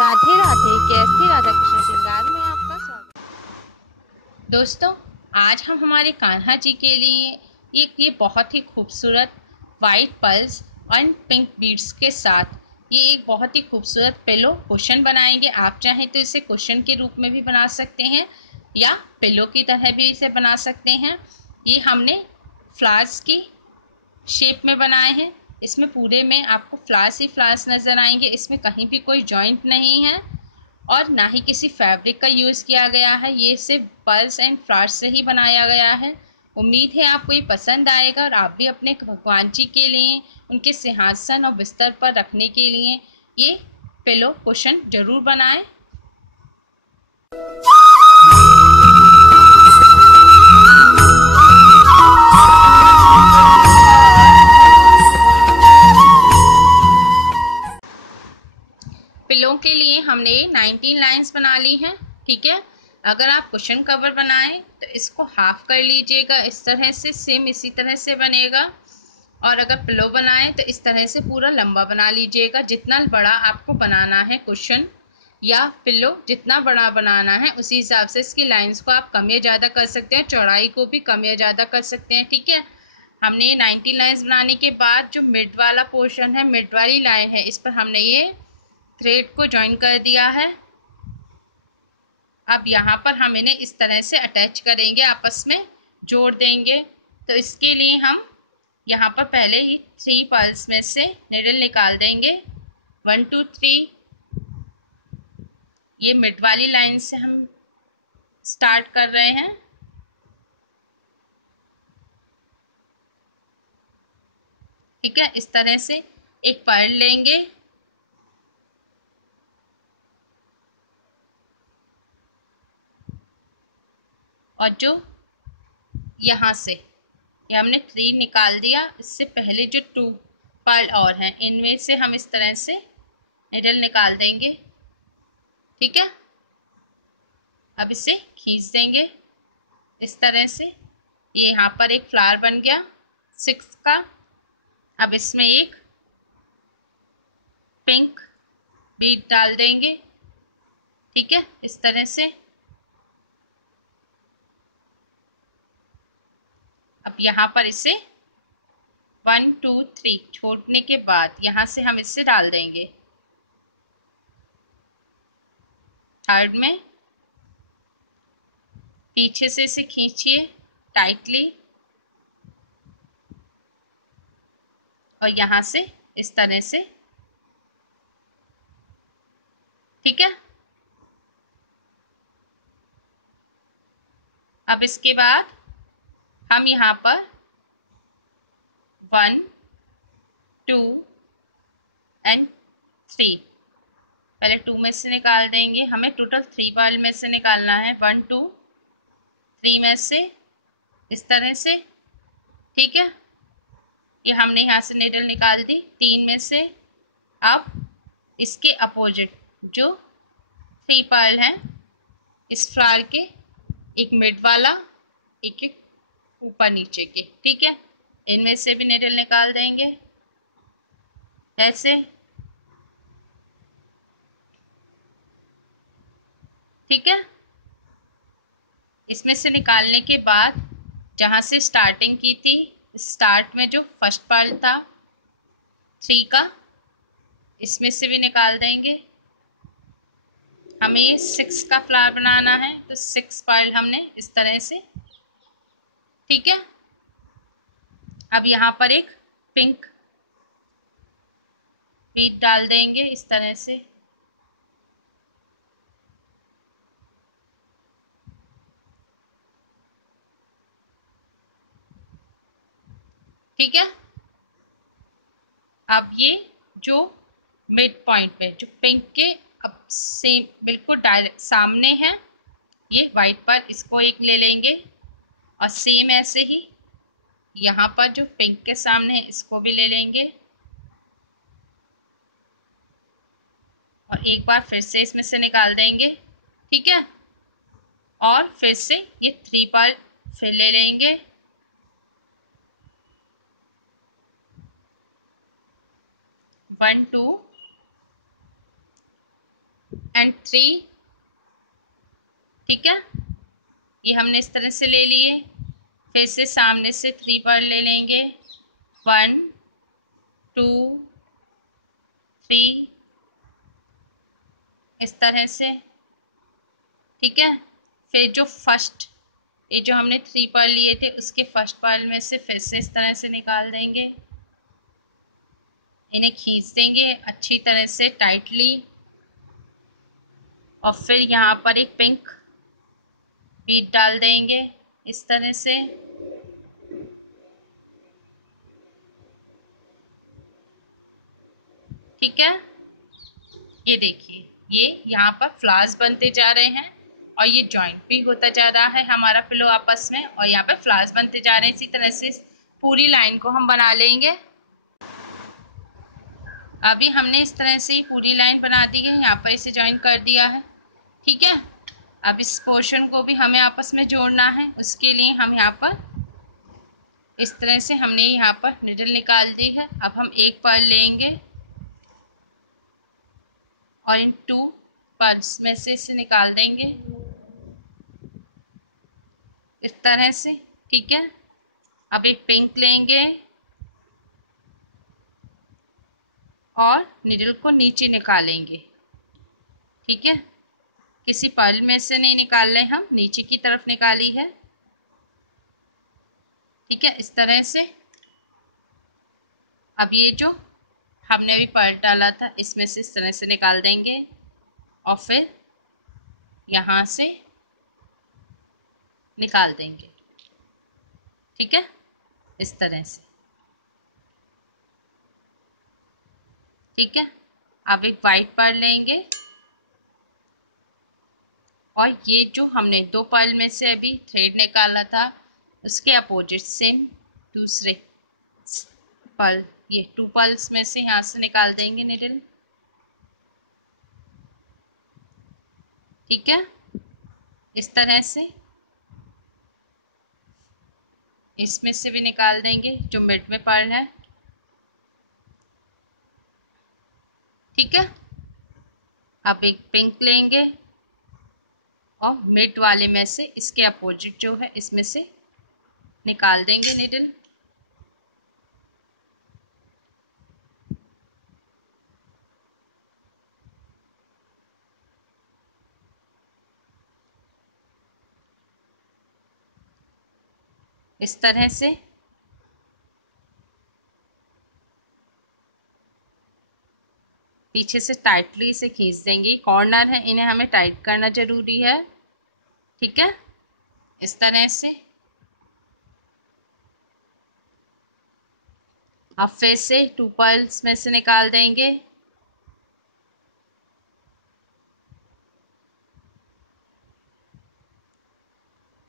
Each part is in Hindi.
राधे राधे। कैसी राधा कृष्ण श्रृंगार में आपका स्वागत। दोस्तों, आज हम हमारे कान्हा जी के लिए ये बहुत ही खूबसूरत white pearls and pink beads के साथ ये एक बहुत ही खूबसूरत पिलो कुशन बनाएंगे। आप चाहें तो इसे कुशन के रूप में भी बना सकते हैं या पिलो की तरह भी इसे बना सकते हैं। ये हमने फ्लावर्स की शेप में बनाए हैं। इसमें पूरे में आपको फ्लावर्स ही फ्लावर्स नज़र आएंगे। इसमें कहीं भी कोई जॉइंट नहीं है और ना ही किसी फैब्रिक का यूज़ किया गया है। ये सिर्फ पर्ल्स एंड फ्लावर्स से ही बनाया गया है। उम्मीद है आपको ये पसंद आएगा और आप भी अपने भगवान जी के लिए उनके सिंहासन और बिस्तर पर रखने के लिए ये पिलो कुशन जरूर बनाएं। पिलो के लिए हमने 19 लाइंस बना ली हैं। ठीक है, अगर आप कुशन कवर बनाएं तो इसको हाफ कर लीजिएगा। इस तरह से सेम इसी तरह से बनेगा। और अगर पिलो बनाएं तो इस तरह से पूरा लंबा बना लीजिएगा। जितना बड़ा आपको बनाना है कुशन या पिलो, जितना बड़ा बनाना है उसी हिसाब से इसकी लाइंस को आप कम या ज़्यादा कर सकते हैं, चौड़ाई को भी कम या ज़्यादा कर सकते हैं। ठीक है, हमने ये 19 लाइंस बनाने के बाद जो मिड वाला पोर्शन है, मिड वाली लाइन है, इस पर हमने ये थ्रेड को ज्वाइन कर दिया है। अब यहाँ पर हम इन्हें इस तरह से अटैच करेंगे, आपस में जोड़ देंगे। तो इसके लिए हम यहाँ पर पहले ही 3 पर्ल्स में से निडल निकाल देंगे। 1 2 3 ये मिड वाली लाइन से हम स्टार्ट कर रहे हैं। ठीक है, इस तरह से एक पर्ल लेंगे और जो यहाँ से ये हमने 3 निकाल दिया, इससे पहले जो 2 पर्ल और हैं इनमें से हम इस तरह से निडल निकाल देंगे। ठीक है, अब इसे खींच देंगे इस तरह से। ये यहाँ पर एक फ्लावर बन गया 6 का। अब इसमें एक पिंक बीड डाल देंगे। ठीक है, इस तरह से। अब यहाँ पर इसे 1 2 3 छोड़ने के बाद यहाँ से हम इसे डाल देंगे थर्ड में। पीछे से इसे खींचिए टाइटली और यहाँ से इस तरह से। ठीक है, अब इसके बाद हम यहाँ पर 1 2 एंड 3 पहले 2 में से निकाल देंगे। हमें टोटल 3 पर्ल में से निकालना है, 1 2 3 में से इस तरह से। ठीक है, ये हमने यहाँ से निडल निकाल दी 3 में से। अब इसके अपोजिट जो 3 पर्ल हैं इस फ्लावर के, एक मिड वाला, एक एक ऊपर नीचे के। ठीक है, इनमें से भी निडल निकाल देंगे ऐसे। ठीक है, इसमें से निकालने के बाद जहाँ से स्टार्टिंग की थी, स्टार्ट में जो फर्स्ट पर्ल था 3 का, इसमें से भी निकाल देंगे। हमें ये 6 का फ्लावर बनाना है तो 6 पर्ल हमने इस तरह से। ठीक है, अब यहाँ पर एक पिंक बीड डाल देंगे इस तरह से। ठीक है, अब ये जो मिड पॉइंट पे जो पिंक के अब से बिल्कुल डायरेक्ट सामने है, ये वाइट पर इसको एक ले लेंगे और सेम ऐसे ही यहाँ पर जो पिंक के सामने है इसको भी ले लेंगे और एक बार फिर से इसमें से निकाल देंगे। ठीक है, और फिर से ये 3 पर्ल फिर ले लेंगे। 1 2 एंड 3। ठीक है, ये हमने इस तरह से ले लिए। फिर से सामने से 3 पर्ल ले लेंगे। 1 2 3 इस तरह से। ठीक है, फिर जो फर्स्ट, ये जो हमने 3 पर्ल लिए थे उसके फर्स्ट पर्ल में से फिर से इस तरह से निकाल देंगे। इन्हें खींच देंगे अच्छी तरह से टाइटली, और फिर यहाँ पर एक पिंक बीड डाल देंगे इस तरह से। ठीक है, ये देखिए, ये यहाँ पर फ्लावर्स बनते जा रहे हैं और ये जॉइंट भी होता जा रहा है हमारा पिलो आपस में, और यहाँ पर फ्लावर्स बनते जा रहे हैं। इसी तरह से पूरी लाइन को हम बना लेंगे। अभी हमने इस तरह से पूरी लाइन बना दी है, यहाँ पर इसे ज्वाइन कर दिया है। ठीक है, अब इस पोर्शन को भी हमें आपस में जोड़ना है। उसके लिए हम यहाँ पर इस तरह से हमने यहाँ पर निडल निकाल दी है। अब हम एक पर्ल लेंगे और इन 2 पर्ल्स में से इसे निकाल देंगे इस तरह से। ठीक है, अब एक पिंक लेंगे और निडल को नीचे निकालेंगे। ठीक है, किसी पर्ल में से नहीं निकाल रहे, हम नीचे की तरफ निकाली है। ठीक है, इस तरह से। अब ये जो हमने अभी पर्ल डाला था इसमें से इस तरह से निकाल देंगे और फिर यहाँ से निकाल देंगे। ठीक है, इस तरह से। ठीक है, अब एक वाइट पर्ल लेंगे और ये जो हमने 2 पर्ल में से अभी थ्रेड निकाला था उसके अपोजिट सेम दूसरे पर्ल, ये 2 पर्ल्स में से यहाँ से निकाल देंगे निडल। ठीक है, इस तरह से। इसमें से भी निकाल देंगे जो मिड में पर्ल है। ठीक है, अब एक पिंक लेंगे और मिड वाले में से इसके अपोजिट जो है इसमें से निकाल देंगे निडल। इस तरह से। पीछे से टाइटली इसे खींच देंगे, कॉर्नर है इन्हें हमें टाइट करना जरूरी है। ठीक है, इस तरह से। अब फिर से 2 पर्ल्स में से निकाल देंगे।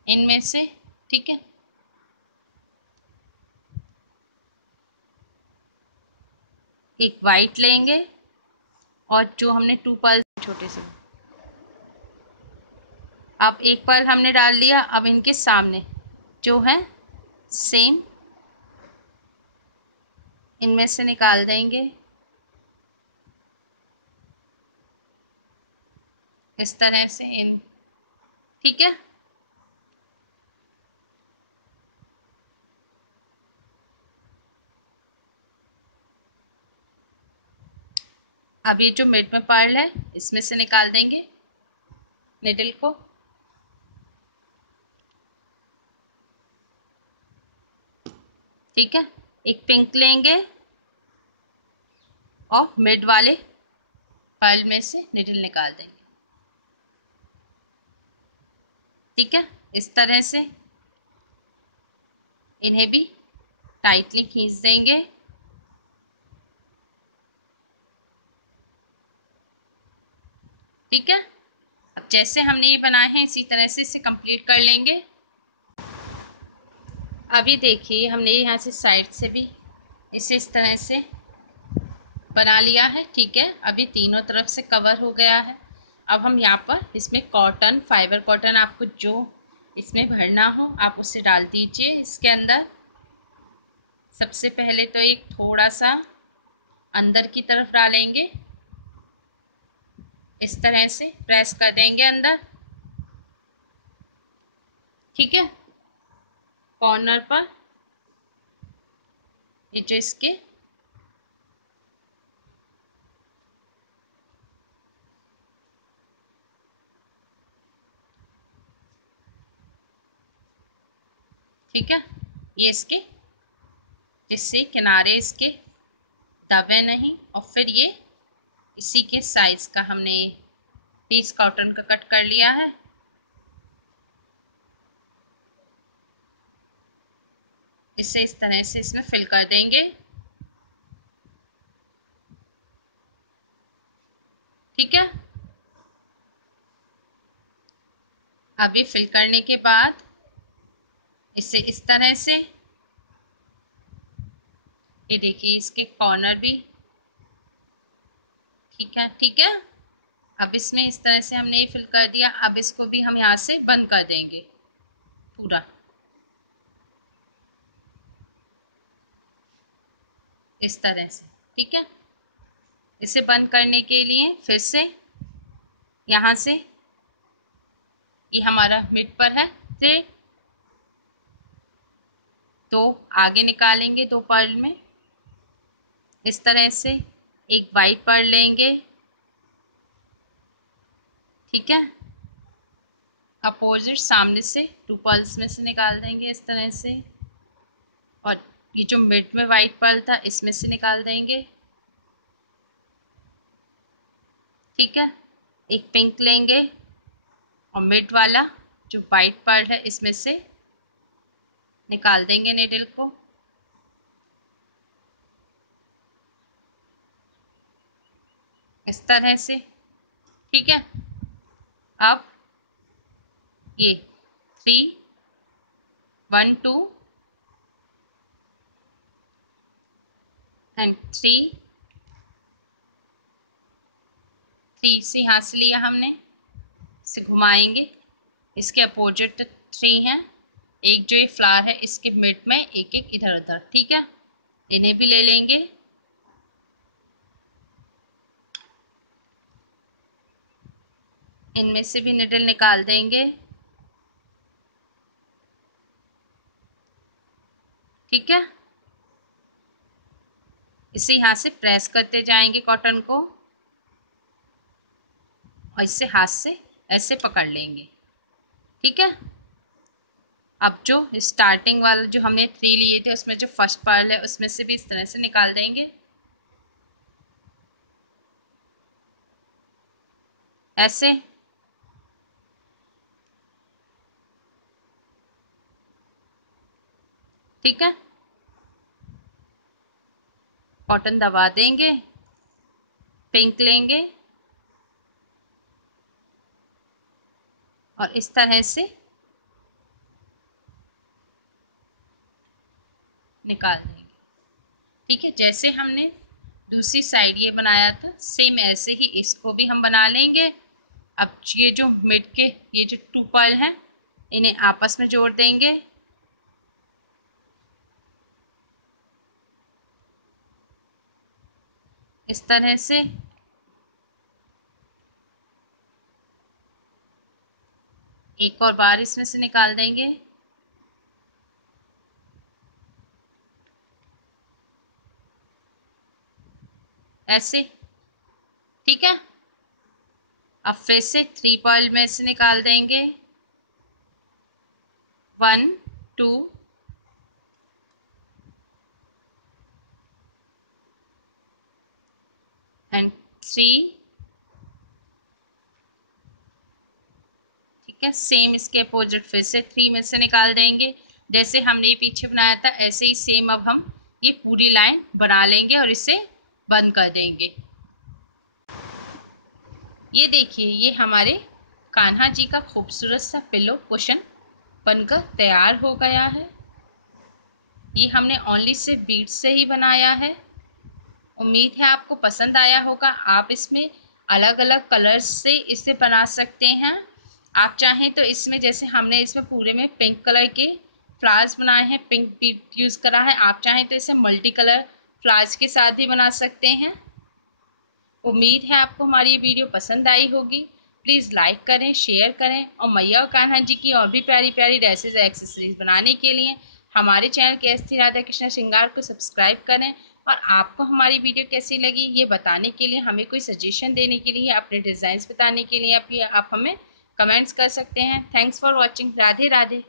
इनमें से। ठीक है, एक वाइट लेंगे और जो हमने 2 पर्ल छोटे से, अब एक पर्ल हमने डाल लिया। अब इनके सामने जो है सेम इनमें से निकाल देंगे इस तरह से इन। ठीक है, अब ये जो मिड में पर्ल है इसमें से निकाल देंगे निडल को। ठीक है, एक पिंक लेंगे और मिड वाले पर्ल में से निडल निकाल देंगे। ठीक है, इस तरह से इन्हें भी टाइटली खींच देंगे। ठीक है, अब जैसे हमने ये बनाए हैं इसी तरह से इसे कंप्लीट कर लेंगे। अभी देखिए हमने यहाँ से साइड से भी इसे इस तरह से बना लिया है। ठीक है, अभी तीनों तरफ से कवर हो गया है। अब हम यहाँ पर इसमें कॉटन, फाइबर कॉटन, आपको जो इसमें भरना हो आप उसे डाल दीजिए इसके अंदर। सबसे पहले तो एक थोड़ा सा अंदर की तरफ डालेंगे इस तरह से प्रेस कर देंगे अंदर, ठीक है। कॉर्नर पर ये जो इसके ठीक है, ये इसके जिससे किनारे इसके दबे नहीं, और फिर ये इसी के साइज का हमने पीस कॉटन का कट कर लिया है। इसे इस तरह से इसमें फिल कर देंगे, ठीक है। अब ये फिल करने के बाद इसे इस तरह से, ये देखिए इसके कॉर्नर भी, ठीक है, ठीक है। अब इसमें इस तरह से हमने ये फिल कर दिया। अब इसको भी हम यहाँ से बंद कर देंगे पूरा, इस तरह से, ठीक है। इसे बंद करने के लिए फिर से यहाँ से, ये हमारा मिड पर है, थ्रेड तो आगे निकालेंगे 2 पर्ल में, इस तरह से एक वाइट पर्ल लेंगे, ठीक है। अपोजिट सामने से 2 पर्ल्स में से निकाल देंगे इस तरह से, और ये जो मिड में वाइट पर्ल था इसमें से निकाल देंगे, ठीक है। एक पिंक लेंगे और मिड वाला जो वाइट पर्ल है इसमें से निकाल देंगे नीडल को, इस तरह से, ठीक है। अब ये 3 1 2 एंड 3 से यहाँ से लिया हमने, इसे घुमाएंगे, इसके अपोजिट 3 हैं, एक जो ये फ्लावर है इसके मिड में एक एक इधर उधर, ठीक है। इन्हें भी ले लेंगे, इनमें से भी निडल निकाल देंगे, ठीक है। इसे यहाँ से प्रेस करते जाएंगे कॉटन को, और इससे हाथ से ऐसे पकड़ लेंगे, ठीक है। अब जो स्टार्टिंग वाला जो हमने 3 लिए थे उसमें जो फर्स्ट पर्ल है उसमें से भी इस तरह से निकाल देंगे, ऐसे, ठीक है। कॉटन दबा देंगे, पिंक लेंगे और इस तरह से निकाल देंगे, ठीक है। जैसे हमने दूसरी साइड ये बनाया था सेम ऐसे ही इसको भी हम बना लेंगे। अब ये जो मिड के ये जो 2 पर्ल हैं इन्हें आपस में जोड़ देंगे, इस तरह से, एक और बार इसमें से निकाल देंगे, ऐसे, ठीक है। अब फिर से 3 पर्ल में से निकाल देंगे, 1 2 एंड 3, ठीक है। सेम इसके अपोजिट फिर से 3 में से निकाल देंगे, जैसे हमने ये पीछे बनाया था ऐसे ही सेम अब हम ये पूरी लाइन बना लेंगे और इसे बंद कर देंगे। ये देखिए ये हमारे कान्हा जी का खूबसूरत सा पिलो कुशन बनकर तैयार हो गया है। ये हमने ओनली सिर्फ बीड्स से ही बनाया है। उम्मीद है आपको पसंद आया होगा। आप इसमें अलग अलग कलर्स से इसे बना सकते हैं। आप चाहें तो इसमें जैसे हमने इसमें पूरे में पिंक कलर के फ्लावर्स बनाए हैं, पिंक बीड यूज़ करा है, आप चाहें तो इसे मल्टी कलर फ्लावर्स के साथ भी बना सकते हैं। उम्मीद है आपको हमारी ये वीडियो पसंद आई होगी। प्लीज़ लाइक करें, शेयर करें और मैया और कान्हा जी की और भी प्यारी प्यारी ड्रेसेस एक्सेसरीज बनाने के लिए हमारे चैनल के राधा कृष्ण श्रृंगार को सब्सक्राइब करें। और आपको हमारी वीडियो कैसी लगी ये बताने के लिए, हमें कोई सजेशन देने के लिए, अपने डिज़ाइंस बताने के लिए आप हमें कमेंट्स कर सकते हैं। Thanks for watching. Radhe Radhe.